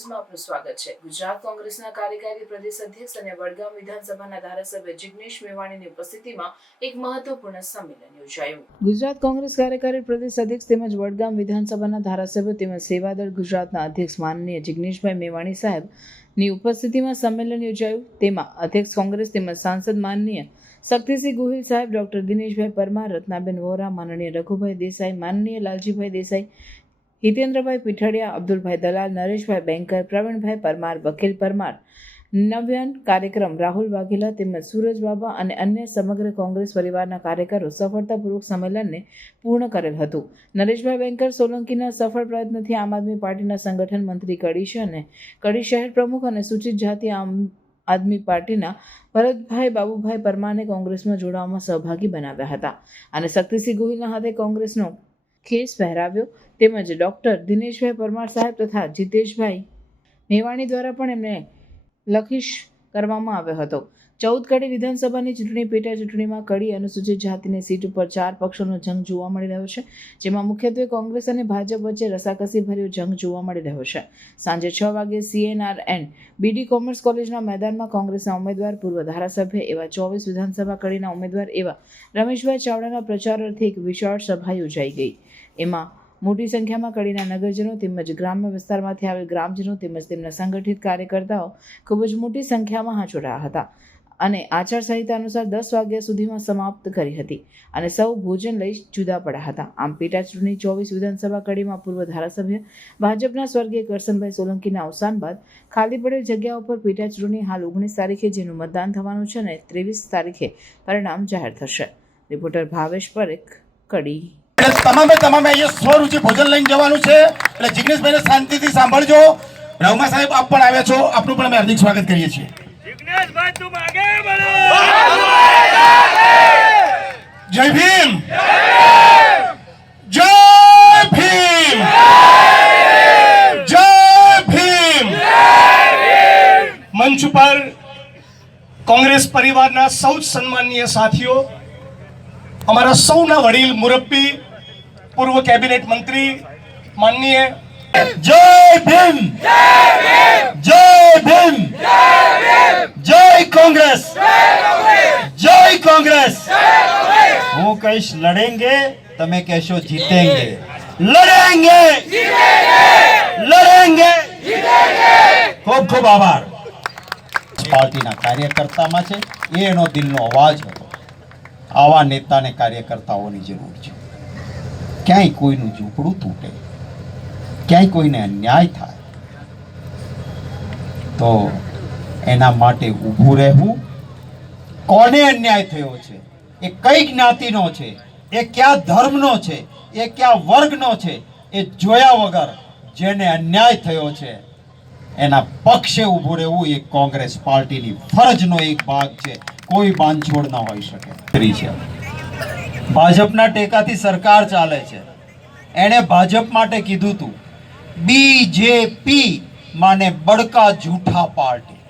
ન્યૂઝમાં આપનું સ્વાગત છે। ગુજરાત કોંગ્રેસના કાર્યકારી પ્રદેશ અધ્યક્ષ અને વડગામ વિધાનસભાના ધારાસભ્ય જિગ્નેશ મેવાણીની ઉપસ્થિતિમાં એક મહત્વપૂર્ણ સંમેલન યોજાયું। ગુજરાત કોંગ્રેસ કાર્યકારી પ્રદેશ અધ્યક્ષ તેમજ વડગામ વિધાનસભાના ધારાસભ્ય તેમજ સેવાદળ ગુજરાતના અધ્યક્ષ માનનીય જિગ્નેશભાઈ મેવાણી સાહેબની ઉપસ્થિતિમાં સંમેલન યોજાયું। તેમાં અધ્યક્ષ કોંગ્રેસ તેમજ સાંસદ માનનીય શક્તિસિંહ ગોહિલ સાહેબ, ડોક્ટર દિનેશભાઈ પરમાર, રત્નાબેન વોરા, માનનીય રઘુભાઈ દેસાઈ, માનનીય લાલજીભાઈ દેસાઈ, હિતેન્દ્રભાઈ પીઠડિયા, અબ્દુલભાઈ દલાલ, નરેશભાઈ બેંકર, પ્રવીણભાઈ પરમાર, વકીલ પરમાર, નવ્યાન કાર્યક્રમ રાહુલ વાઘેલા તેમજ સુરજ બાબા અને અન્ય સમગ્ર કોંગ્રેસ પરિવારના કાર્યકરો સફળતાપૂર્વક સંમેલનને પૂર્ણ કરેલ હતું। નરેશભાઈ બેંકર સોલંકીના સફળ પ્રયત્નથી આમ આદમી પાર્ટીના સંગઠન મંત્રી કડી શહેર પ્રમુખ અને સૂચિત જાતિ આમ આદમી પાર્ટીના ભરતભાઈ બાબુભાઈ પરમારને કોંગ્રેસમાં જોડાવામાં સહભાગી બનાવ્યા હતા અને શક્તિસિંહ ગોહિલના હાથે કોંગ્રેસનો ખેસ પહેરાવ્યો તેમજ ડોક્ટર દિનેશભાઈ પરમાર સાહેબ તથા જીતેશભાઈ મેવાણી દ્વારા પણ એમને લખીશ કરવામાં આવ્યો હતો। 14 કડી વિધાનસભાની ચૂંટણી પેટા ચૂંટણીમાં કડી અનુસૂચિત જાતિની સીટ ઉપર 4 પક્ષોનો જંગ જોવા મળી રહ્યો છે, જેમાં મુખ્યત્વે કોંગ્રેસ અને ભાજપ વચ્ચે રસાકસી ભર્યો જંગ જોવા મળી રહ્યો છે। સાંજે 6 વાગે CNR એન્ડ BD કોમર્સ કોલેજના મેદાનમાં કોંગ્રેસના ઉમેદવાર પૂર્વ ધારાસભ્ય એવા 24 વિધાનસભા કડીના ઉમેદવાર એવા રમેશભાઈ ચાવડાના પ્રચાર અર્થે એક વિશાળ સભા યોજાઈ ગઈ। એમાં મોટી સંખ્યામાં કડીના નગરજનો તેમજ ગ્રામ્ય વિસ્તારમાંથી આવેલ ગ્રામજનો તેમજ તેમના સંગઠિત કાર્યકર્તાઓ ખૂબ જ મોટી સંખ્યામાં હાજર રહ્યા હતા અને આચારસંહિતા અનુસાર 10 વાગ્યા સુધીમાં સમાપ્ત કરી હતી અને સૌ ભોજન લઈ જુદા પડ્યા હતા। આમ પેટા ચૂંટણી 24 વિધાનસભા કડીમાં પૂર્વ ધારાસભ્ય ભાજપના સ્વર્ગીય કરસનભાઈ સોલંકીના અવસાન બાદ ખાલી પડેલ જગ્યા ઉપર પેટા ચૂંટણી હાલ 19 તારીખે જેનું મતદાન થવાનું છે અને 23 તારીખે પરિણામ જાહેર થશે। રિપોર્ટર ભાવેશ પરેખ, કડી। તમામે અહીંયા સ્વરૂચિ ભોજન લઈને જવાનું છે એટલે જિગ્નેશભાઈને શાંતિથી સાંભળજો। રઘુમા સાહેબ આપ પણ આવ્યા છો, આપનું પણ અમે હાર્દિક સ્વાગત કરીએ છીએ। જિગ્નેશભાઈ તુમ આગે બઢો। જય ભીમ, જય ભીમ, જય ભીમ। મંચ પર કોંગ્રેસ પરિવારના સૌ સન્માનીય સાથીઓ, અમારા સૌના વડીલ મુરબ્બી, પૂર્વ કેબિનેટ મંત્રી માનનીય જય ભીમ, જય ભીમ, જય કોંગ્રેસ, જય કોંગ્રેસ। હું કહીશ લડેંગે, તમે કહેશો જીતેંગે। લડેંગે, લડેંગે, ખૂબ ખૂબ આભાર। પાર્ટીના કાર્યકર્તામાં છે એ એનો દિલનો અવાજ હતો। આવા નેતાને કાર્યકર્તાઓની જરૂર છે। ક્યાંય કોઈનું ઝૂંપડું તૂટે, ક્યાંય કોઈને અન્યાય થાય તો એના માટે ઊભું રહેવું। કોને અન્યાય થયો છે, એ કઈ જ્ઞાતિનો છે, એ કયા ધર્મનો છે, એ કયા વર્ગનો છે, એ જોયા વગર જેને અન્યાય થયો છે એના પક્ષે ઊભું રહેવું એ કોંગ્રેસ પાર્ટીની ફરજનો એક ભાગ છે। કોઈ બાંધછોડ ન હોઈ શકે। ભાજપના ટેકાથી સરકાર ચાલે છે। એણે ભાજપ માટે કીધું હતું BJP માને બડકા જૂઠા પાર્ટી।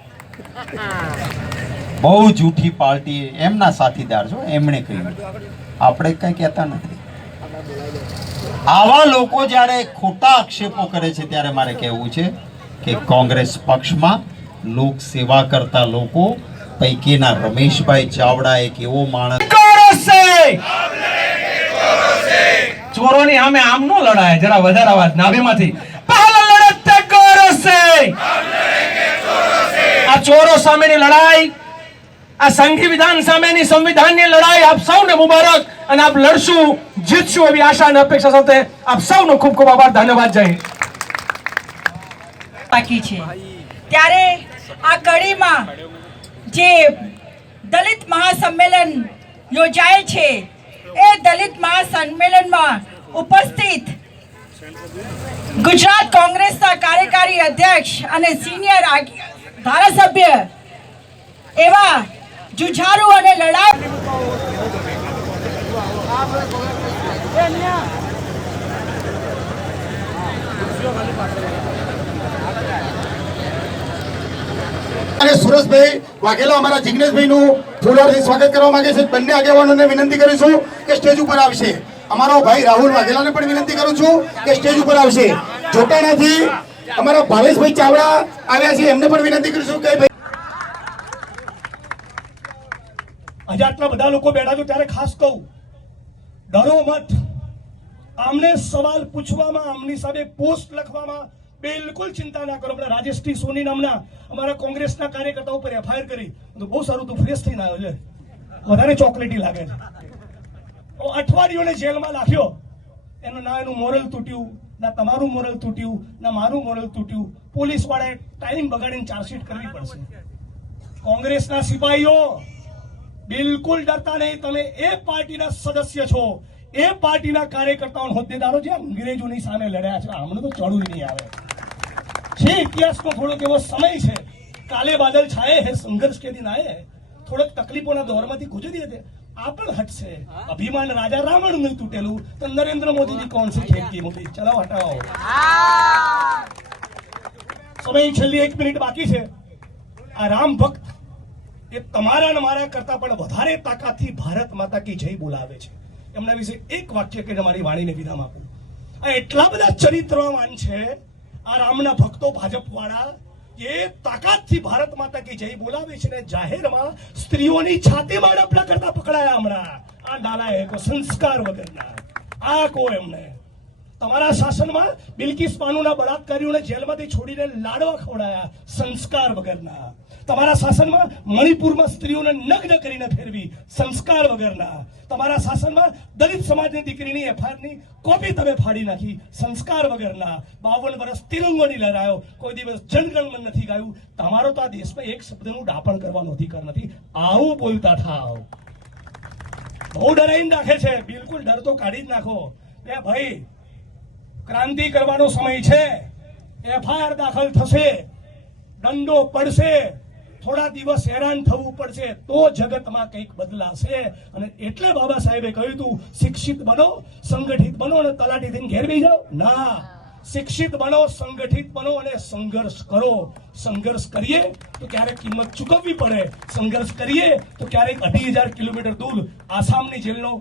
બહુ જૂઠી પાર્ટી એમના સાથીદાર છો, એમણે કહ્યું, આપણે કંઈ કહેતા નથી। આવા લોકો જ્યારે ખોટા આક્ષેપો કરે છે ત્યારે મારે કહેવું છે કે કોંગ્રેસ પક્ષમાં લોક સેવા કરતા લોકો પૈકીના રમેશભાઈ ચાવડા એક એવો માણસ ચોરોની સામે આમ નો લડાય, જરા વધારે અવાજ નાભીમાંથી પહેલા લડત કરો છે। આ ચોરો સામેની લડાઈ, આ સંઘી વિધાન સામેની સંવિધાનની લડાઈ આપ સૌને મુબારક અને આપ લડશું, જીતશું એવી આશા અને અપેક્ષા સાથે આપ સૌનો ખૂબ ખૂબ આભાર, ધન્યવાદ, જય હિન્દ। બાકી છે ત્યારે આ કડીમાં જે દલિત મહાસંમેલન યોજાય છે એ દલિત મહાસંમેલનમાં ઉપસ્થિત ગુજરાત કોંગ્રેસના કાર્યકારી અધ્યક્ષ અને સિનિયર ધારાસભ્ય એવા જુઝારુ અને લડાઈ અને સુરેશભાઈ વાઘેલા અમારા જિગ્નેશભાઈનું ફૂલહારથી સ્વાગત કરવા માંગે છે। બંને આગેવાનોને વિનંતી કરીશું કે સ્ટેજ ઉપર આવશે। અમારો ભાઈ રાહુલ વાઘેલાને પણ વિનંતી કરું છું કે સ્ટેજ ઉપર આવશે। જોટાણાથી અમારા ભાવેશભાઈ ચાવડા આવ્યા છે, એમને પણ વિનંતી કરીશું કે ભાઈ આજે આટલા બધા લોકો બેઠા છો ત્યારે ખાસ કહું, ડરો મત. આમને સવાલ પૂછવામાં, આમની સામે પોસ્ટ લખવામાં બિલકુલ ચિંતા ના કરો. હમણાં રાજેશ ટી સોની નામના અમારા કોંગ્રેસના કાર્યકર્તાઓ પર એફઆઈઆર કરી, તો બહુ સારું, તું ફ્રેશ થઈને આવ્યો છે, વધારે ચોકલેટી લાગે છે. અઠવાડિયોને જેલમાં નાખ્યો, એનું મોરલ તૂટ્યું, ના તમારું મોરલ તૂટ્યું, ના મારું મોરલ તૂટ્યું. પોલીસ વાળાએ ટાઈમ બગાડીને ચાર્જશીટ કરવી પડશે. કોંગ્રેસના સિપાહીઓ બિલકુલ ડરતા નહીં. તમે એ પાર્ટીના સદસ્ય છો, એ પાર્ટીના કાર્યકર્તાઓ હોદ્દેદારો જે અંગ્રેજોની સામે લડ્યા છે, હમણાં તો ચડવું નહીં આવે છે. ઇતિહાસનો થોડોક એવો સમય છે, કાલે બાદલ છાયે હે, સંઘર્ષ કે દિન આયે હે. થોડોક તકલીફોના દોરમાંથી ગુજરી હતી, આ પણ હટશે. અભિમાન રાજા રાવણ નહીં તૂટેલું તો નરેન્દ્ર મોદીની કોણ છે ખેલકી મોદી. ચલો હટાવો. સમય છેલ્લી 1 મિનિટ બાકી છે. આ રામ ભક્ત એ તમારા અને મારા કરતા પણ વધારે તાકાતથી ભારત માતા કી જય બોલાવે છે. એમના વિશે એક વાક્ય કહીને મારી વાણીને વિરામ આપું. આ એટલા બધા ચરિત્રવાન છે આ રામના ભક્તો, ભાજપ વાળા, એ તાકાતથી ભારત માતા કી જય બોલાવે છે ને જાહેરમાં સ્ત્રીઓની છાતીમાં ડપલા કરતા પકડાયા હમણાં. આ નાલાયકો, સંસ્કાર વગરના. આ કો એમને તમારા શાસનમાં બિલકિસ બાનુના બળાત્કારીઓને જેલમાંથી છોડીને લાડવા ખવડાયા, સંસ્કાર વગરના. તમારા શાસનમાં મણિપુરમાં સ્ત્રીઓને નગ્ન કરીને ફેરવી, સંસ્કાર વગરના. તમારા શાસનમાં દલિત સમાજની દીકરીની એફઆઈઆરની કોપી તમે ફાડી નાખી, સંસ્કાર વગરના. 52 વર્ષ તિરંગો નહીં લહેરાયો, કોઈ દિવસ જનગણમન નથી ગાયું. તમારો તો આ દેશમાં એક શબ્દનું ડાપણ કરવાનો અધિકાર નથી. આવું બોલતા થાવ. બહુ ડરાઈને રાખે છે. બિલકુલ ડર તો કાઢી જ નાખો. એ ભાઈ, ક્રાંતિ કરવાનો સમય છે. એફઆઈઆર દાખલ થશે, દંડો પડશે, થોડા દિવસ હેરાન થવું પડશે, તો જગતમાં કંઈક બદલાશે. અને એટલે બાબા સાહેબે કહ્યું હતું, શિક્ષિત બનો, સંગઠિત બનો અને તલાટી થઈને ઘેર બેસી જાઓ. ના, શિક્ષિત બનો, સંગઠિત બનો અને સંઘર્ષ કરો. સંઘર્ષ કરીએ તો ક્યારેક કિંમત ચૂકવવી પડે. સંઘર્ષ કરીએ તો ક્યારેક 2,000 કિલોમીટર દૂર આસામની જેલનો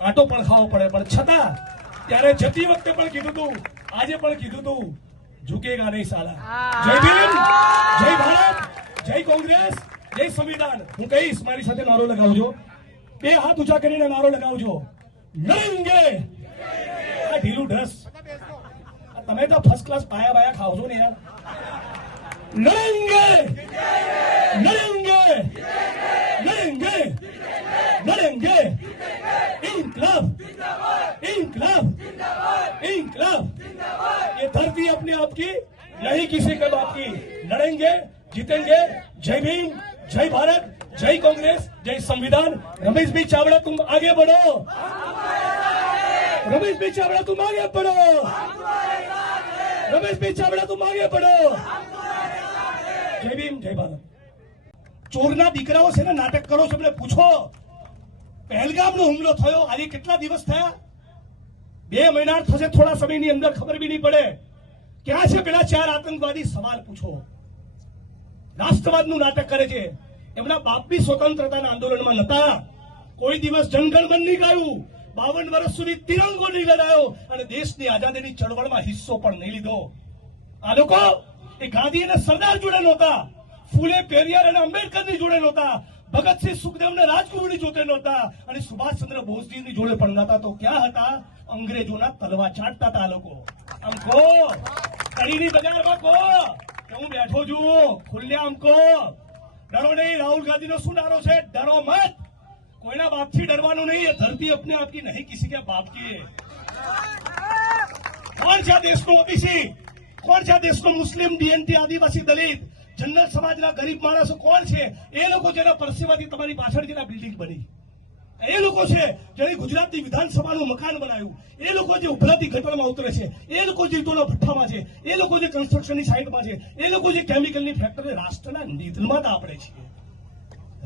આંટો પણ ખાવો પડે. પણ છતાં ત્યારે જતી વખતે પણ કીધું હતું, આજે પણ કીધું હતું, ઝુકેગા નહીં સાલા. જય ભીમ, જય ભારત, જય કોંગ્રેસ, જય સંવિધાન. હું કહીશ, મારી સાથે નારો લગાવજો. 2 હાથ ઊંચા કરીને નારો લગાવજો. લડેંગે. આ ઢીલું ઢસ, તમે તો ફર્સ્ટ ક્લાસ પાયા ખાવજો ને યાર. લડેંગે, લડેંગે, લડેંગે, લડેંગે. इंकलाब, इंकलाब, इंकलाब. ये धरती अपने आप की नहीं, किसी के बाप की. लड़ेंगे, जीतेंगे. जय भीम, जय भारत, जय कांग्रेस, जय संविधान. रमेश भाई चावड़ा, तुम आगे बढ़ो. रमेश भाई चावड़ा, तुम आगे बढ़ो. रमेश भाई चावड़ा, तुम आगे बढ़ो. जय भीम, जय भारत. ચોરના દીકરાઓ છે ને નાટક કરો છો, એમને પૂછો. પહેલગામનો હુમલો થયો, આજે કેટલા દિવસ થયા? 2 મહિના થશે. થોડા સમયની અંદર ખબર બી નહીં પડે ક્યાં છે પેલા 4 આતંકવાદી. સવાલ પૂછો. રાષ્ટ્રવાદનું નાટક કરે છે. એમના બાપ બી સ્વતંત્રતાના આંદોલનમાં નતા. કોઈ દિવસ જનગણમન નહીં ગાયું, 52 વર્ષ સુધી તિરંગો નહીં લડાયો અને દેશની આઝાદીની ચળવળમાં હિસ્સો પણ નહીં લીધો. આ લોકો એ ગાંધી અને સરદાર જોડે નહોતા, ફૂલે પેરિયાર અને આંબેડકરની જોડે નહોતા, ભગતસિંહ સુખદેવને રાજગુરુની જોડે નહોતા અને સુભાષચંદ્ર બોઝજીની જોડે પણ નહોતા. તો ક્યાં હતા? અંગ્રેજોના તલવા ચાટતા હતા આ લોકો. આમ કહો, કડીની બજારમાં કહો કે હું બેઠો છું, ખુલ્લેઆમ કહો. ડરો નહીં. રાહુલ ગાંધીનો શું નારો છે? ડરો મત. કોઈના બાપથી ડરવાનું નહીં. એ ધરતી अपने आप की नहीं, किसी के बाप की है. કોણ છે આ દેશનો ઓબીસી? કોણ છે આ દેશનો મુસ્લિમ, ડીએનટી, આદિવાસી, દલિત, જનરલ સમાજના ગરીબ માણસો કોણ છે? એ લોકો જેના પરસેવાથી તમારી પાછળ જેના બિલ્ડિંગ બની, એ લોકો છે જેને ગુજરાતની વિધાનસભાનું મકાન બનાવ્યું, એ લોકો જે ઉભરાતી ગટરમાં ઉતરે છે, એ લોકો જે ઈંટોના ભઠ્ઠામાં છે, એ લોકો જે કન્સ્ટ્રક્શનની સાઇટમાં છે, એ લોકો જે કેમિકલની ફેક્ટરી. રાષ્ટ્રના નિર્માતા આપણે છીએ,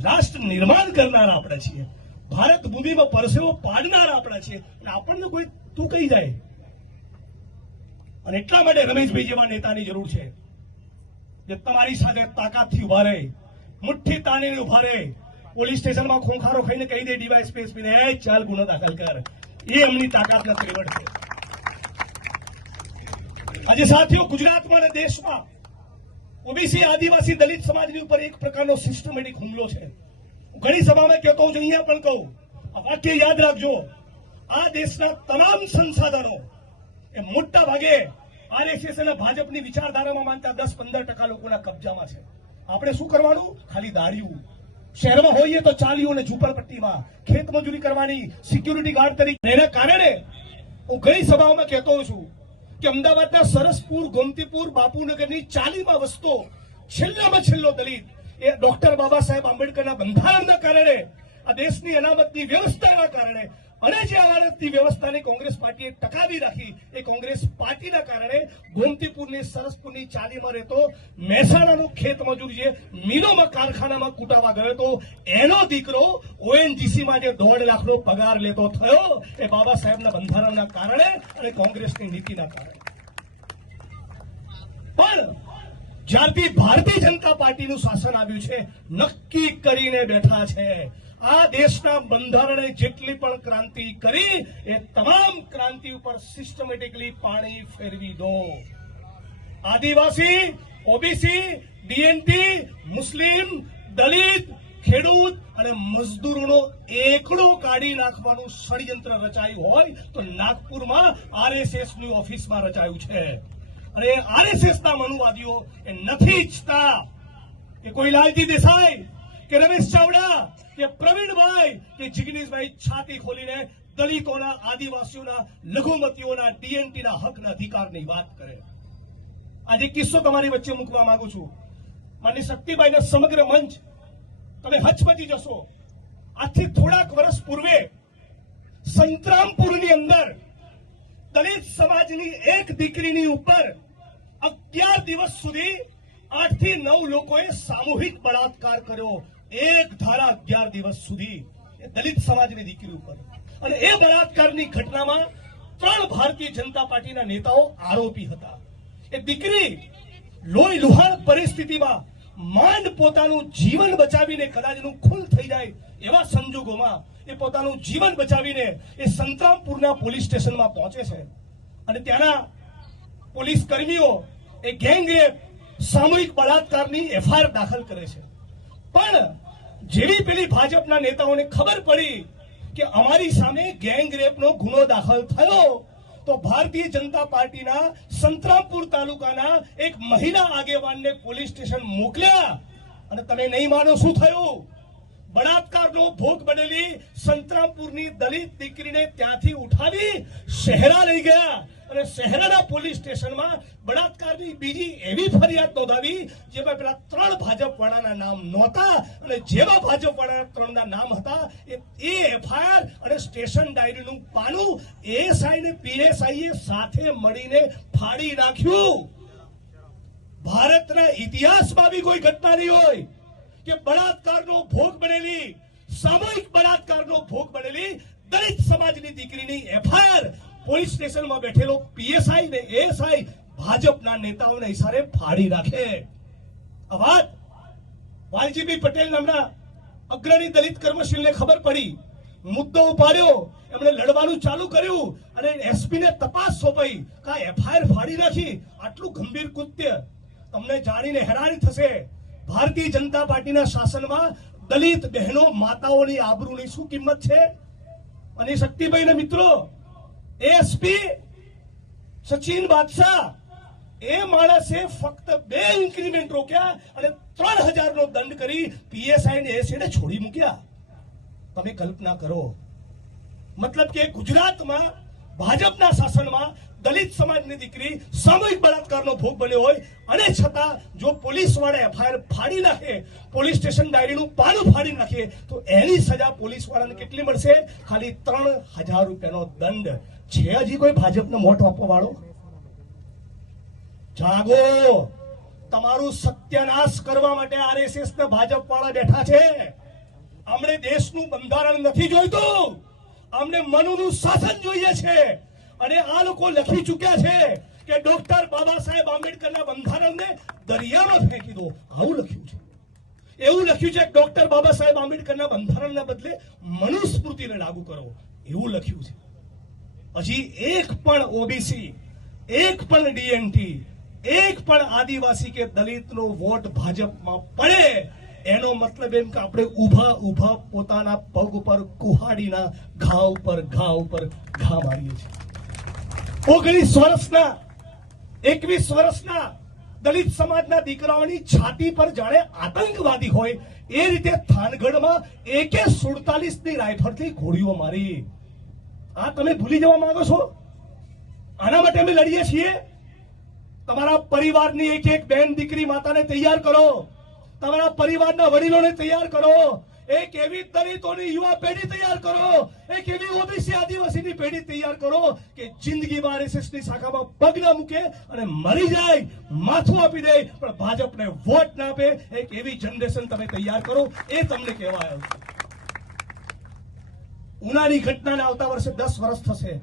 રાષ્ટ્ર નિર્માણ કરનારા આપણે છીએ, ભારત ભૂમિમાં પરસેવો પાડનારા આપણે છીએ. અને આપણને કોઈ તું કહી જાય. અને એટલા માટે રમેશભાઈ જેવા નેતાની જરૂર છે જે તમારી સાથે તાકાતથી ઉભા રહે, મુઠ્ઠી તાણીને ઉભા રહે. પોલીસ સ્ટેશનમાં ખોંખારો ખાઈને કહી દે ડીવાયએસપી ને, ચાલ ગુનો દાખલ કર. એ એમની તાકાતના ત્રેવડ છે. આજે સાથીઓ ગુજરાતમાં અને દેશમાં ઓબીસી આદિવાસી દલિત સમાજની ઉપર એક પ્રકારનો સિસ્ટમેટિક હુમલો છે. ઘણી સભામાં કહેતો હું છું, અહીંયા પણ કહું, આ વાક્ય યાદ રાખજો. આ દેશના તમામ સંસાધનો એ મોટા ભાગે આરએસએસ અને ભાજપની વિચારધારામાં માનતા 10-15% લોકોના કબજામાં છે. આપણે શું કરવાનું? ખાલી દાળ્યું. શહેરમાં હોઈએ તો ચાલીઓ અને ઝૂંપડપટ્ટીમાં ખેત મજૂરી કરવાની, સિક્યુરિટી ગાર્ડ તરીકે. એના કારણે હું ઘણી સભાઓમાં કહેતો છું કે અમદાવાદના સરસપુર, ગોમતીપુર, બાપુનગરની 40માં વસતો છેલ્લામાં છેલ્લો દલિત એ ડોક્ટર બાબા સાહેબ આંબેડકરના બંધારણના કારણે, આ દેશની અનામતની વ્યવસ્થાના કારણે, અને જે અનામતની વ્યવસ્થાને કોંગ્રેસ પાર્ટીએ ટકાવી રાખી એ કોંગ્રેસ પાર્ટીના કારણે ગોમતીપુરની, સરસપુરની 40માં રહેતો મહેસાણાનો ખેત મજૂર જે મિલોમાં, કારખાનામાં કૂટાવા ગયો હતો, એનો દીકરો ઓએનજીસીમાં જે 1.5 લાખનો પગાર લેતો થયો એ બાબા સાહેબના બંધારણના કારણે અને કોંગ્રેસની નીતિના કારણે. પણ જ્યારથી ભારતીય જનતા પાર્ટીનું શાસન આવ્યું છે, નક્કી કરીને બેઠા છે આ દેશના બંધારણે જેટલી પણ ક્રાંતિ કરી એ તમામ ક્રાંતિ ઉપર સિસ્ટમેટિકલી પાણી ફેરવી દો. આદિવાસી, ઓબીસી, ડીએનટી, મુસ્લિમ, દલિત, ખેડૂત અને મજદૂરોનો એકડો કાઢી નાખવાનું ષડયંત્ર રચાયું હોય તો નાગપુરમાં આરએસએસ ની ઓફિસમાં રચાયું છે. અને આરએસએસ ના મનુવાદીઓ એ નથી ઈચ્છતા કે કોઈ લાલજી દેસાઈ કે રમેશ ચાવડા કે પ્રવીણભાઈ કે જિગ્નેશભાઈ છાતી ખોલીને દલિતોના, આદિવાસીઓના, લઘુમતીઓના, ડીએનટીના હકના અધિકારની વાત કરે. આજે કિસ્સો તમારી વચ્ચે મૂકવા માંગુ છું. માનની શક્તિબાઈના સમગ્ર મંચ તમે હચમચી જશો. આજથી થોડાક વર્ષ પૂર્વે સંતરામપુરની અંદર દલિત સમાજની એક દીકરીની ઉપર 11 દિવસ સુધી 8 થી 9 લોકોએ સામૂહિક બળાત્કાર કર્યો. એક ધારા 11 દિવસ સુધી એ દલિત સમાજની દીકરી ઉપર. અને એ બળાત્કારની ઘટનામાં 3 ભારતીય જનતા પાર્ટીના નેતાઓ આરોપી હતા. એ દીકરી લોહી લુહાણ પરિસ્થિતિમાં માંડ પોતાનું જીવન બચાવીને, કદાચ એનું ખૂન થઈ જાય એવા સંજોગોમાં એ પોતાનું જીવન બચાવીને એ સંતરામપુરના પોલીસ સ્ટેશનમાં પહોંચે છે. અને ત્યાંના પોલીસ કર્મીઓ એ ગેંગરેપ, સામૂહિક બળાત્કારની એફઆઈઆર દાખલ કરે છે. પણ જેવી પેલી ભાજપના નેતાઓને ખબર પડી કે અમારી સામે ગેંગરેપનો ગુનો દાખલ થયો તો ભારતીય જનતા પાર્ટીના સંતરામપુર તાલુકાના એક મહિલા આગેવાનને પોલીસ સ્ટેશન મોકલ્યા. અને તમે નહીં માનો શું થયું? બળાત્કારનો ભોગ બનેલી સંતરામપુરની દલિત દીકરીને ત્યાંથી ઉઠાવી શહેરા લઈ ગયા અને શહેરના પોલીસ સ્ટેશનમાં બળાત્કારની બીજી એવી ફરિયાદ નોંધાવી જેમાં પેલા 3 ભાજપવાળાના નામ નહોતા અને જેવા ભાજપવાળાના 3ના નામ હતા એ એફઆઈઆર અને સ્ટેશન ડાયરીનું પાનું એએસઆઈ ને પીએસઆઈએ સાથે મળીને ફાડી નાખ્યું. ભારતના ઇતિહાસમાં બી કોઈ ઘટના નહીં હોય કે બળાત્કારનો ભોગ બનેલી, સામૂહિક બળાત્કારનો ભોગ બનેલી દલિત સમાજની દીકરીની એફઆઈઆર પોલીસ સ્ટેશનમાં બેઠેલો પીએસઆઈ ને એએસઆઈ ભાજપના નેતાઓના ઇશારે ફાડી નાખે. આ વાત વાલજીભાઈ પટેલ નામના અગ્રણી દલિત કર્મશીલને ખબર પડી, મુદ્દો ઉપાડ્યો, એમણે લડવાનું ચાલુ કર્યું અને એસપી ને તપાસ સોંપાઈ કે એફઆઈઆર ફાડી નાખી. આટલું ગંભીર કૃત્ય તમને જાણીને હેરાની થશે. ભારતીય જનતા પાર્ટીના શાસનમાં દલિત બહેનો, માતાઓની આબરૂની શું કિંમત છે? અને શક્તિભાઈના મિત્રો, એસપી સચિન બાદશાહ એ માણસે ફક્ત 2 ઇન્ક્રીમેન્ટ રોક્યા અને 3000 નો દંડ કરી પીએસઆઈ ને એસી ને છોડી મૂક્યા. તમે કલ્પના કરો. મતલબ કે ગુજરાતમાં ભાજપના શાસનમાં દલિત સમાજની દીકરી સામૂહિક બળાત્કારનો ભોગ બન્યો હોય અને છતાં જો પોલીસ વાળા એફઆઈઆર ફાડી નાખે, પોલીસ સ્ટેશન ડાયરીનું પાનું ફાડી નાખે તો એની સજા પોલીસ વાળાને કેટલી મળશે? ખાલી 3000 રૂપિયાનો દંડ. છે હજી કોઈ ભાજપને મોટ આપવા વાળો? જાગો. તમારું સત્યાનાશ કરવા માટે આરએસએસ ને ભાજપ વાળા બેઠા છે. અમને દેશનું બંધારણ નથી જોઈતું, અમને મનુનું શાસન જોઈએ છે. અને આ લોકો લખી ચૂક્યા છે કે ડોક્ટર બાબા સાહેબ આંબેડકરના બંધારણને દરિયામાં ફેંકી દો. આવું લખ્યું છે. એવું લખ્યું છે કે ડોક્ટર બાબા સાહેબ આંબેડકરના બંધારણના બદલે મનુસ્મૃતિને લાગુ કરો, એવું લખ્યું છે. હજી એક પણ ઓબીસી, એક પણ ડીએનટી, એક પણ આદિવાસી કે દલિતનો વોટ ભાજપમાં પડે એનો મતલબ એમ કે આપણે ઊભા ઊભા પોતાના પગ ઉપર કુહાડીના ઘા ઉપર ઘા મારીએ છીએ. 19 વર્ષના 21 વર્ષના દલિત સમાજના દીકરાઓની છાતી પર જાણે આતંકવાદી હોય એ રીતે થાનગઢમાં AK-47 ની રાઇફલથી ગોળીઓ મારી. આ તમે ભૂલી જવા માંગો છો? આના માટે અમે લડીએ છીએ. તમારા પરિવારની એક બેન દીકરી માતાને તૈયાર કરો, તમારા પરિવારના વડીલોને તૈયાર કરો, એક એવી દલિતોની યુવા પેઢી તૈયાર કરો, એક એવી ઓબીસી આદિવાસીની પેઢી તૈયાર કરો કે જિંદગીમાં RSSની શાખામાં પગ ના મૂકે અને મરી જાય, માથું આપી દે, પણ ભાજપને વોટ ના આપે. એક એવી જનરેશન તમે તૈયાર કરો, એ તમને કહેવા આવ્યો છું. ઉનાની ઘટનાને આવતા વર્ષે 10 વર્ષ થશે.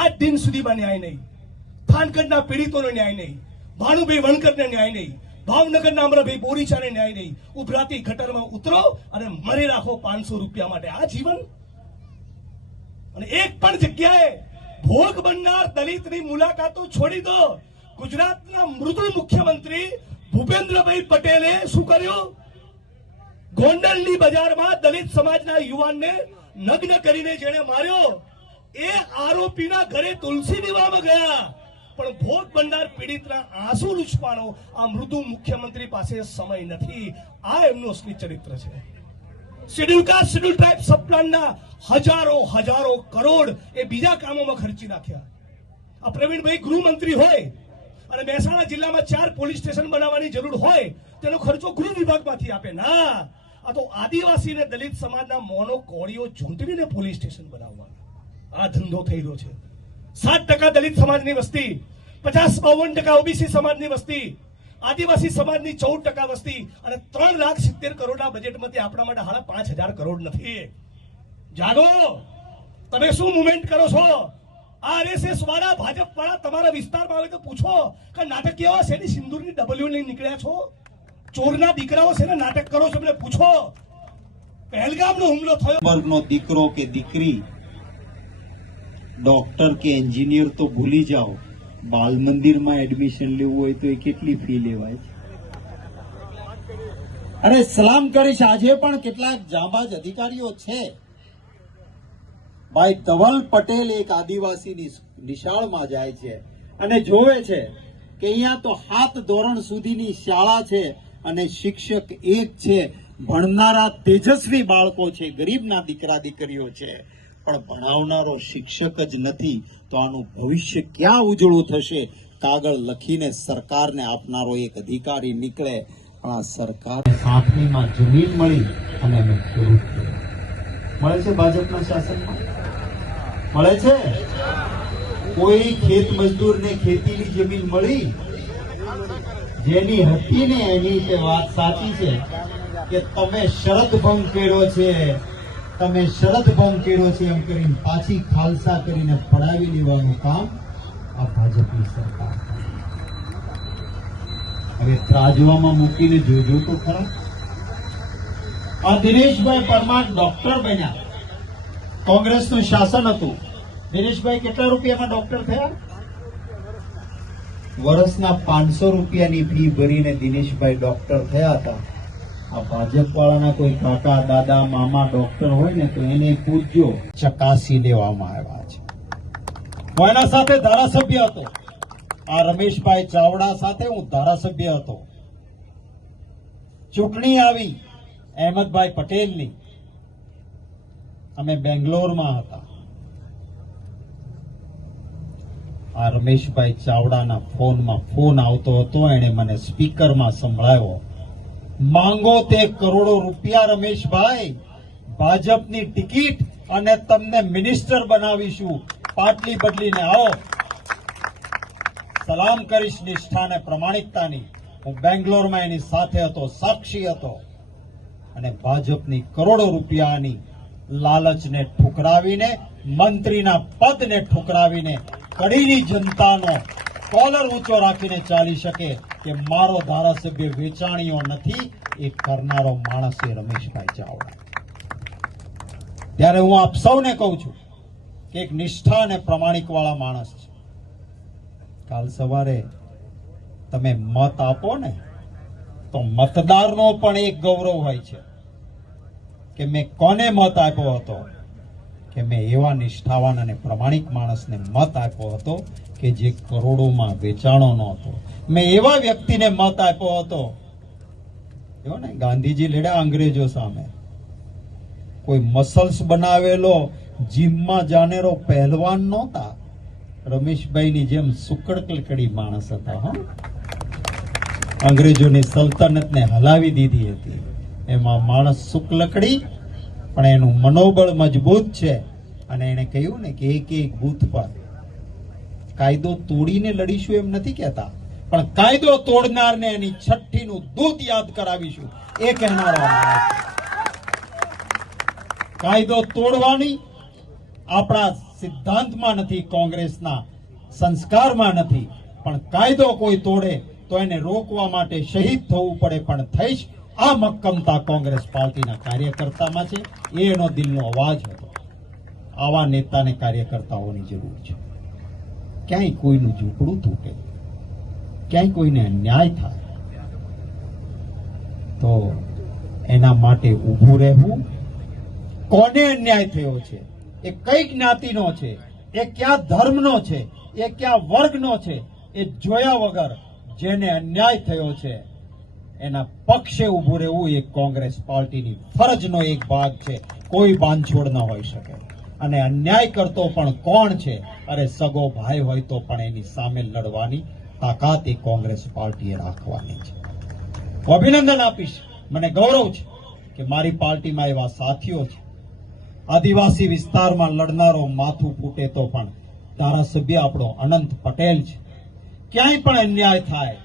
આજ દિન સુધીમાં ન્યાય નહીં. થાનગઢના પીડિતોનો ન્યાય નહીં, ભાનુભાઈ વણકરને ન્યાય નહીં, ભાવનગરના અમરાભાઈ બોરીચાને ન્યાય નહીં. ઉભરાતી ગટરમાં ઉતરો અને મરી રાખો 500 રૂપિયા માટે. આ જીવન? અને એક પણ જગ્યાએ ભોગ બનનાર દલિતની મુલાકાતો છોડી દો. ગુજરાતના મૃદુ મુખ્યમંત્રી ભૂપેન્દ્રભાઈ પટેલે શું કર્યું? ગોંડલની બજારમાં દલિત સમાજના યુવાનને નગ્ન કરીને જેણે માર્યો એ આરોપીના ઘરે તુલસી વિવાહમાં ગયા, પણ ભોગ બનનાર પીડિતના આંસુ લૂછવાનો આ મૃદુ મુખ્યમંત્રી પાસે સમય નથી. આ એમનું અસલી ચરિત્ર છે. શેડ્યુલ કાસ્ટ શેડ્યુલ ટ્રાઇબ સબપ્લાનના હજારો કરોડ એ બીજા કામોમાં ખર્ચી નાખ્યા. આ પ્રવીણભાઈ ગૃહમંત્રી હોય અને મહેસાણા જિલ્લામાં 4 પોલીસ સ્ટેશન બનાવવાની જરૂર હોય તેનો ખર્ચો ગૃહ વિભાગમાંથી આપે. ના, આ તો આદિવાસી અને દલિત સમાજના મોનો કોળીઓ ઝૂંટવીને પોલીસ સ્ટેશન બનાવવાના આ ધંધો થઈ રહ્યો છે. 7% દલિત સમાજની વસ્તી, 50-52% ઓબીસી સમાજની વસ્તી, આદિવાસી સમાજની 14% વસ્તી અને 3,70,000 કરોડના બજેટમાંથી આપણા માટે હાલ 5,000 કરોડ નથી. જાગો! તમે શું મુવમેન્ટ કરો છો? આ RSS વાળા ભાજપ વાળા તમારા વિસ્તારમાં આવે તો પૂછો કે નાટક કેવા છે? સિંદૂરની ડબલ્યુ લઈને નીકળ્યા છો? ચોરના દીકરાઓ છે ને નાટક કરો છો? એમને પૂછો. પહેલગામનો હુમલો થયો, વર્ગનો દીકરો કે દીકરી ડોક્ટર કે એન્જિનિયર તો ભૂલી જાઓ, બાલ મંદિરમાં એડમિશન લેવું હોય તો એ કેટલી ફી લેવાય છે? અરે સલામ કરીશ, આજે પણ કેટલાક જાંબાજ અધિકારીઓ છે. ભાઈ ધવલ પટેલ એક આદિવાસી નિશાળમાં જાય છે અને જોવે છે કે અહીંયા તો 7 ધોરણ સુધીની શાળા છે અને શિક્ષક એક છે, ભણનારા તેજસ્વી બાળકો છે, ગરીબના દીકરા દીકરીઓ છે, પણ ભણાવનારો શિક્ષક જ નથી. તો આનું ભવિષ્ય ક્યાં ઉજળું થશે? કાગળ લખીને સરકારને આપનારો એક અધિકારી નીકળે, પણ આ સરકાર 7મીમાં જમીન મળી અને અમે ખેડૂત મળે છે. ભાજપના શાસનમાં મળે છે? કોઈ ખેત મજદૂરને ખેતીની જમીન મળી? જેની હતી ને એની તે વાત સાચી છે કે તમે શરત ભંગ કર્યો છે, તમે શરત ભંગ કર્યો છે એમ કરીને પાછી ખાલસા કરીને પડાવી લેવાનું કામ આ ભાજપની સરકાર. હવે ત્રાજવામાં મૂકીને જોજો તો ખરા. આ દિનેશભાઈ પરમાર ડોક્ટર બન્યા, કોંગ્રેસનું શાસન હતું. દિનેશભાઈ કેટલા રૂપિયામાં ડોક્ટર થયા? વર્ષના 500 રૂપિયાની ફી ભરીને દિનેશભાઈ ડોક્ટર થયા હતા. આ ભાજપ વાળાના કોઈ કાકા દાદા મામા ડોક્ટર હોય ને તો એને પૂછજો, ચકાસી લેવામાં આવ્યા છે. હું એના સાથે ધારાસભ્ય હતો. આ રમેશભાઈ ચાવડા સાથે હું ધારાસભ્ય હતો. ચૂંટણી આવી અહેમદભાઈ પટેલની, અમે બેંગ્લોરમાં હતા. આ રમેશભાઈ ચાવડાના ફોનમાં ફોન આવતો હતો, એને મને સ્પીકરમાં સંભળાયો, માંગો તે કરોડો રૂપિયા રમેશભાઈ, ભાજપની ટિકિટ અને તમને મિનિસ્ટર બનાવીશું, પાટલી બદલીને આવો. સલામ કરીશ નિષ્ઠા અને પ્રમાણિકતાની. હું બેંગ્લોરમાં એની સાથે હતો, સાક્ષી હતો. અને ભાજપની કરોડો રૂપિયાની લાલચને ઠુકરાવીને, મંત્રીના પદને ઠુકરાવીને કડીની જનતાનો કોલર ઊંચો રાખીને ચાલી શકે કે મારો ધારાસભ્ય વેચાણીઓ નથી, એ કરનારો માણસ એ રમેશભાઈ ચાવડા. ત્યારે હું આપ સૌને કહું છું કે એક નિષ્ઠા અને પ્રમાણિક વાળા માણસ છે. કાલ સવારે તમે મત આપો ને તો મતદારનો પણ એક ગૌરવ હોય છે કે મેં કોને મત આપ્યો હતો, કે મેં એવા નિષ્ઠાવાન અને પ્રમાણિક માણસને મત આપ્યો હતો કે જે કરોડોમાં વેચાણો નહોતો. મેં એવા વ્યક્તિને મત આપ્યો હતો. જો ને ગાંધીજી લડ્યા અંગ્રેજો સામે. કોઈ મસલ્સ બનાવેલો જીમમાં જાનેરો પહેલવાન નહોતા. રમેશભાઈની જેમ સુકડકલકડી માણસ હતા. હા, અંગ્રેજોની સલ્તનતને હલાવી દીધી હતી. એમાં માણસ સુકલકડી, પણ એનું મનોબળ મજબૂત છે. અને એને કહ્યું ને કે એક એક બૂથ પર કાયદો તોડીને લડીશું એમ નથી કહેતા, પણ કાયદો તોડનારને એની છઠ્ઠીનું દૂત યાદ કરાવીશું એ કહેનારા માણસ. કાયદો તોડવાની આપણા સિદ્ધાંતમાં નથી, કોંગ્રેસના સંસ્કારમાં નથી. પણ કાયદો કોઈ તોડે તો એને રોકવા માટે શહીદ થવું પડે, પણ થઈશ આ મક્કમતા કોંગ્રેસ પાર્ટીના કાર્યકર્તામાં છે. એ એનો દિલનો અવાજ હતો. આવા નેતાને કાર્યકર્તાઓની જરૂર છે. ક્યાંય કોઈનું ઝૂંપડું તૂટે, ક્યાંય કોઈને અન્યાય થાય તો એના માટે ઊભું રહેવું. કોને અન્યાય થયો છે, એ કઈ જ્ઞાતિનો છે, એ કયા ધર્મનો છે, એ કયા વર્ગનો છે, એ જોયા વગર જેને અન્યાય થયો છે એના પક્ષે ઊભું રહેવું એ કોંગ્રેસ પાર્ટીની ફરજનો એક ભાગ છે. કોઈ બાંધછોડ ન હોઈ શકે. અને અન્યાય કરતો પણ કોણ છે? અરે સગો ભાઈ હોય તો પણ એની સામે લડવાની તાકાત એ કોંગ્રેસ પાર્ટીએ રાખવાની છે. હું અભિનંદન આપીશ. મને ગૌરવ છે કે મારી પાર્ટીમાં એવા સાથીઓ છે. આદિવાસી વિસ્તારમાં લડનારો માથું ફૂટે તો પણ ધારાસભ્ય આપણો અનંત પટેલ છે. ક્યાંય પણ અન્યાય થાય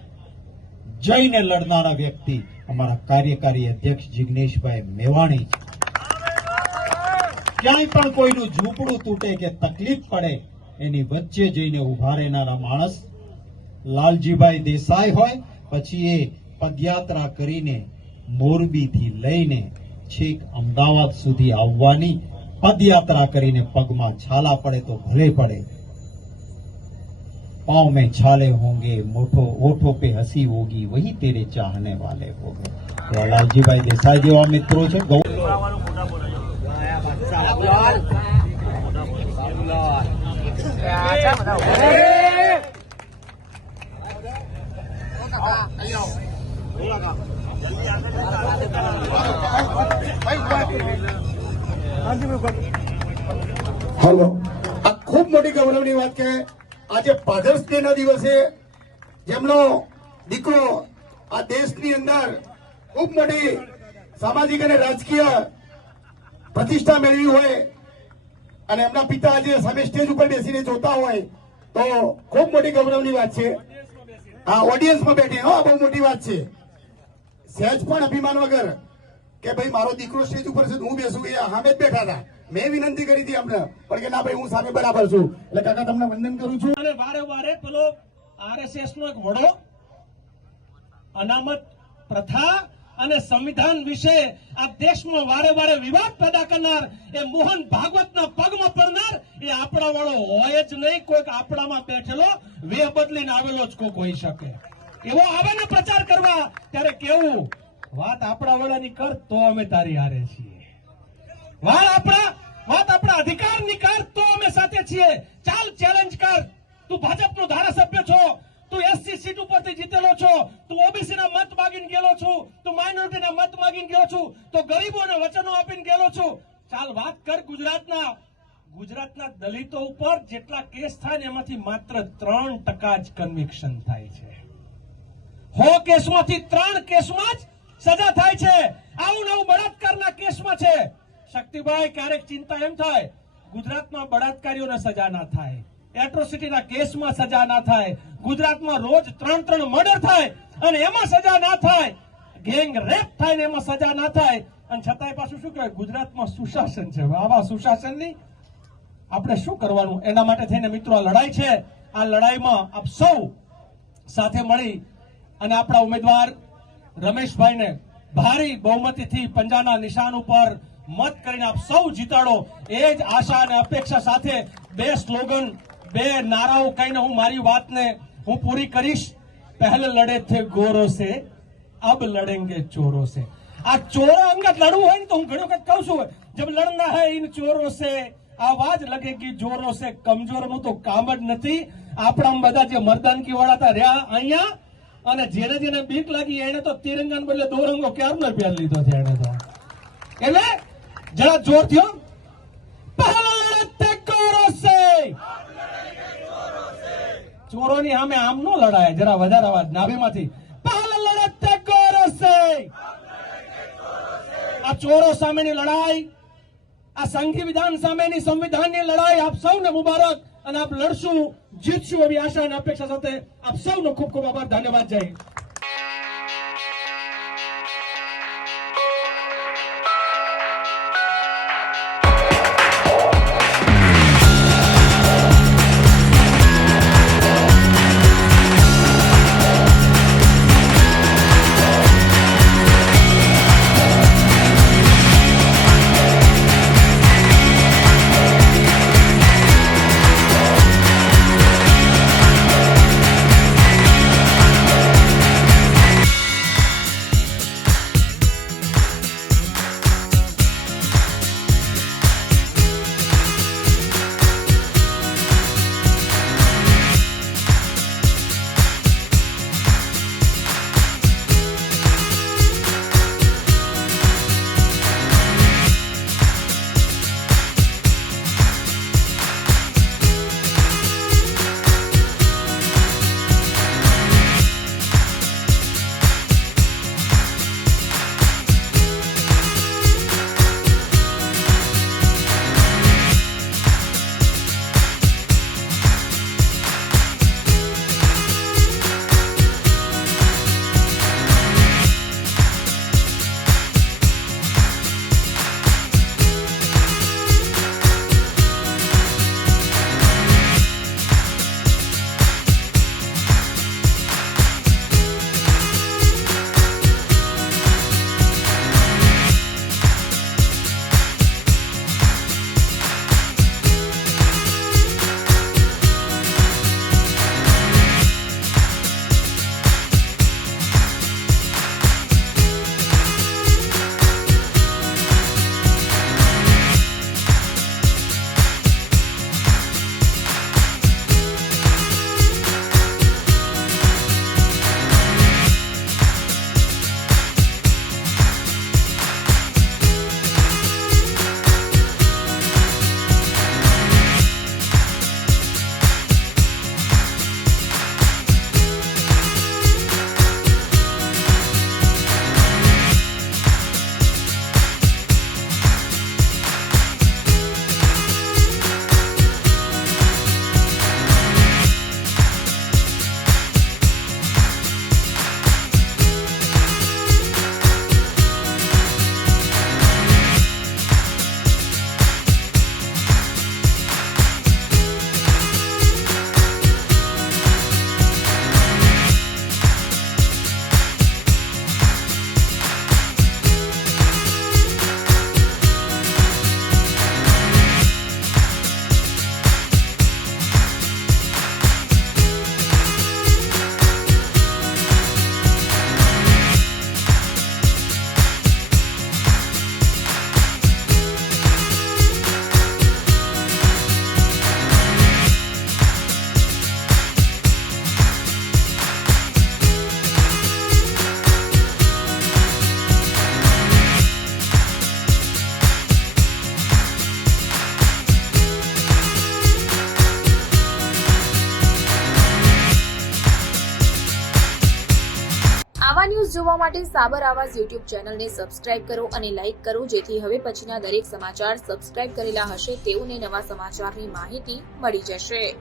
જઈને લડનારા વ્યક્તિ અમારા કાર્યકારી અધ્યક્ષ જિગ્નેશભાઈ મેવાણી છે. ક્યાંય પણ કોઈનું ઝૂંપડું તૂટે કે તકલીફ પડે એની વચ્ચે જઈને ઉભા રહેનારા માણસ લાલજીભાઈ દેસાઈ હોય, પછી એ પદયાત્રા કરીને મોરબીથી લઈને છેક અમદાવાદ સુધી આવવાની પદયાત્રા કરીને પગમાં છાલા પડે તો ભલે પડે, पाँव में छाले होंगे, होठों पे हंसी होगी, वही तेरे चाहने वाले होंगे. तो लालजीभाई देसाई जेवा મિત્રો છે. હેલો, આ ખૂબ મોટી ગૌરવની વાત કે આજે ફાધર્સ ડે ના દિવસે જેમનો દીકરો આ દેશની અંદર ખૂબ મોટી સામાજિક અને રાજકીય પ્રતિષ્ઠા મેળવી હોય અને એમના પિતા આજે સામે સ્ટેજ ઉપર બેસીને જોતા હોય તો ખૂબ મોટી ગૌરવની વાત છે. આ ઓડિયન્સમાં બેઠી હો, બહુ મોટી વાત છે. સહેજ પણ અભિમાન વગર કે ભાઈ મારો દીકરો સ્ટેજ ઉપર છે હું બેસું, એ સામે જ બેઠા હતા. મેં વિનંતી કરી હતી અમને પણ કે ના ભાઈ હું સામે બરાબર છું. એટલે કાકા તમને વંદન કરું છું. અને વારે વારે પેલો આરએસએસ નો એક વડો અનામત પ્રથા અને સંવિધાન વિશે આ દેશમાં વારે વારે વિવાદ પેદા કરનાર એ મોહન ભાગવતના પગમાં પડનાર એ આપણા વાળો હોય જ નહીં. કોઈક આપણામાં બેઠેલો વેહ બદલીને આવેલો જ કોઈક હોઈ શકે. એવો આવે ને પ્રચાર કરવા ત્યારે કેવું વાત આપણા વાળાની કર તો અમે તારી હારે છીએ. વાત આપણા અધિકારની કર તો અમે સાથે છીએ. ચાલ ચેલેન્જ કર. તું ભાજપનો ધારાસભ્ય છો, તું એસસી સીટ ઉપરથી જીતેલો છો, તું ઓબીસી ના મત માગીને ગયેલો છું, તું માઇનોરિટી ના મત માગીને ગયો છું, તો ગરીબોને વચનો આપીને ગયેલો છું. ચાલ વાત કર ગુજરાતના દલિતો ઉપર જેટલા કેસ થાય ને એમાંથી માત્ર 3% જ કન્વિક્શન થાય છે. 100 કેસમાંથી 3 કેસમાં જ સજા થાય છે. આવું નવું બળાત્કારના કેસમાં છે. શક્તિભાઈ, ક્યારેક ચિંતા એમ થાય ગુજરાતમાં બળાત્કારીઓને સજા ના થાય, એટ્રોસિટીના કેસમાં સજા ના થાય, ગુજરાતમાં રોજ 3 મર્ડર થાય અને એમાં સજા ના થાય, ગેંગ રેપ થાય ને એમાં સજા ના થાય, અને છતાંય પાછું શું કહેવાય ગુજરાતમાં સુશાસન છે. આવા સુશાસનની આપણે શું કરવાનું? એના માટે થઈને મિત્રો આ લડાઈ છે. આ લડાઈમાં આપ સૌ સાથે મળી અને આપણા ઉમેદવાર રમેશભાઈને ભારી બહુમતીથી પંજાના નિશાન ઉપર મત કરીને આપ સૌ જીતાડો. એ જ આશા અને અપેક્ષા સાથે 2 સ્લોગન 2 નારાઓ કહીને હું મારી વાતને હું પૂરી કરીશ. પહેલે લડે થે ગોરો સે, અબ લડેંગે ચોરો સે. આ ચોરો અંગત લડવું હોય ને તો હું ઘણી વખત કહું છું, જબ લડના હૈ ઇન ચોરો સે આવાજ લગેગી જોરો સે. કમજોરનું તો કામ જ નથી. આપણા બધા જે મર્દાનકી વાળા હતા રહ્યા અહીંયા, અને જેને જેને બીક લાગી એને તો તિરંગા બદલે દોરંગો ક્યારનો પહેર લીધો છે એને તો. એટલે જરા જોર થયો. પહેલા લડતે ગોરો સે, ચોરોની સામે આમ નો લડાય, જરા વધારે અવાજ નાભીમાંથી. પહેલા લડતે ગોરો સે. આ ચોરો સામેની લડાઈ, આ સંઘી વિધાન સામેની સંવિધાનની લડાઈ આપ સૌને મુબારક. અને આપ લડશું, જીતશું એવી આશા અને અપેક્ષા સાથે આપ સૌનો ખૂબ ખૂબ આભાર. ધન્યવાદ. જય હિન્દ. આવા ન્યૂઝ જોવા માટે સાબર આવાઝ યુટ્યુબ ચેનલને સબસ્ક્રાઇબ કરો અને લાઇક કરો, જેથી હવે પછીના દરેક સમાચાર સબસ્ક્રાઇબ કરેલા હશે તેઓને નવા સમાચારની માહિતી મળી જશે.